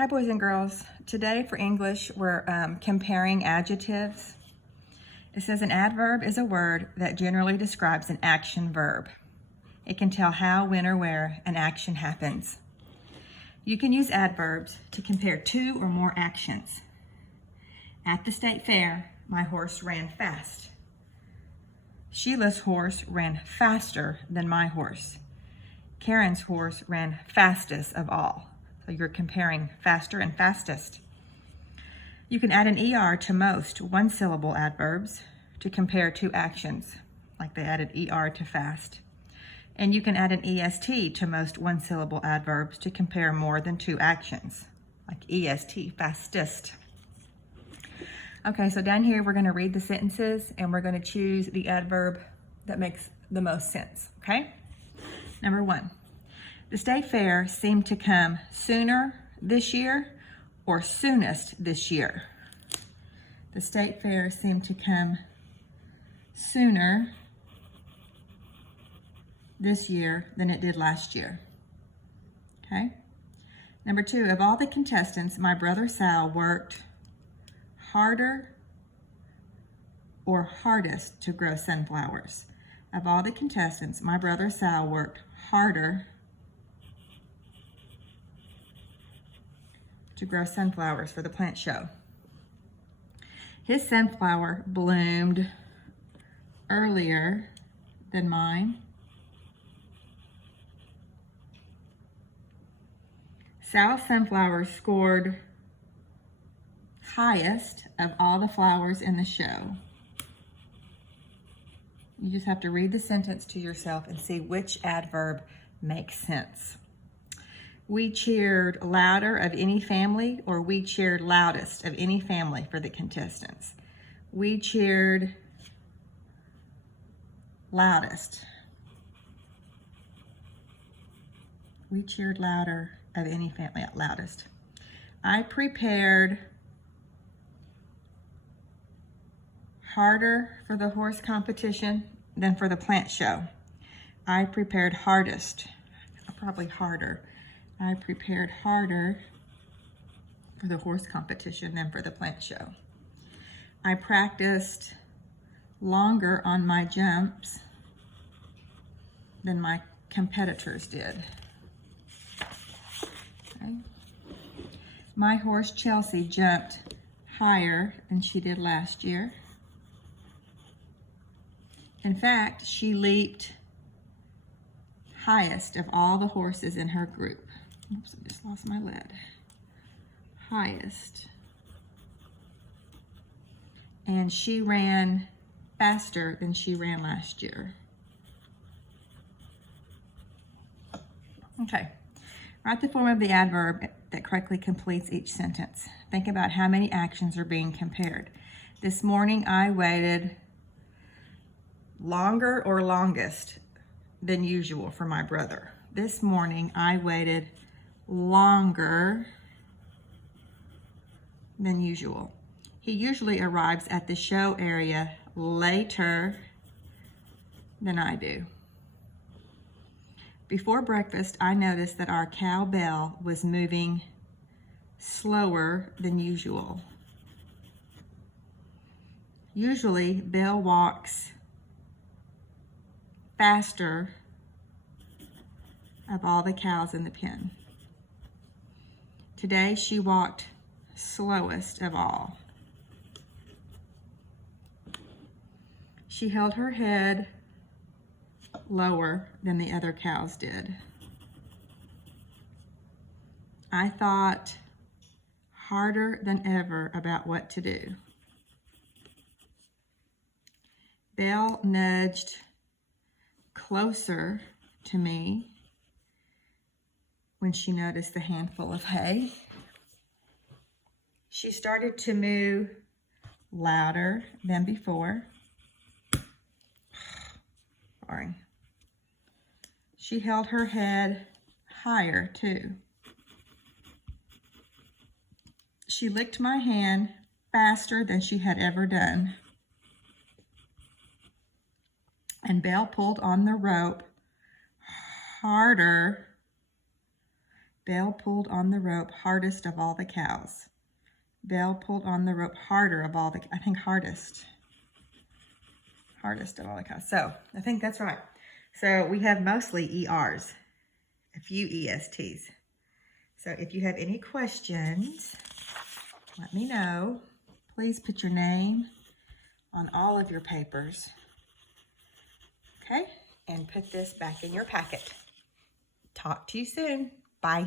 Hi, boys and girls. Today for English, we're comparing adjectives. It says an adverb is a word that generally describes an action verb. It can tell how, when, or where an action happens. You can use adverbs to compare two or more actions. At the state fair, my horse ran fast. Sheila's horse ran faster than my horse. Karen's horse ran fastest of all. So you're comparing faster and fastest. You can add an ER to most one-syllable adverbs to compare two actions, like they added ER to fast. And you can add an EST to most one-syllable adverbs to compare more than two actions, like EST, fastest. Okay, so down here we're going to read the sentences and we're going to choose the adverb that makes the most sense, okay? Number one, the state fair seemed to come sooner this year or soonest this year. The state fair seemed to come sooner this year than it did last year. Okay? Number two, of all the contestants, my brother Sal worked harder or hardest to grow sunflowers. Of all the contestants, my brother Sal worked harder to grow sunflowers for the plant show. His sunflower bloomed earlier than mine. Sal's sunflower scored highest of all the flowers in the show. You just have to read the sentence to yourself and see which adverb makes sense. We cheered louder of any family, or we cheered loudest of any family for the contestants. We cheered loudest. We cheered louder of any family, loudest. I prepared harder for the horse competition than for the plant show. I prepared hardest, probably harder. I prepared harder for the horse competition than for the plant show. I practiced longer on my jumps than my competitors did. Okay. My horse Chelsea jumped higher than she did last year. In fact, she leaped highest of all the horses in her group. Oops, I just lost my lead. Highest. And she ran faster than she ran last year. Okay. Write the form of the adverb that correctly completes each sentence. Think about how many actions are being compared. This morning I waited longer or longest than usual for my brother. This morning I waited longer than usual. He usually arrives at the show area later than I do. Before breakfast, I noticed that our cow Belle was moving slower than usual. Usually, Belle walks faster of all the cows in the pen. Today, she walked slowest of all. She held her head lower than the other cows did. I thought harder than ever about what to do. Belle nudged closer to me when she noticed the handful of hay. She started to moo louder than before. Sorry. She held her head higher too. She licked my hand faster than she had ever done. And Belle pulled on the rope harder Belle pulled on the rope hardest of all the cows. Belle pulled on the rope harder of all the, I think hardest. Hardest of all the cows. So I think that's right. So we have mostly ERs, a few ESTs. So if you have any questions, let me know. Please put your name on all of your papers. Okay, and put this back in your packet. Talk to you soon. Bye.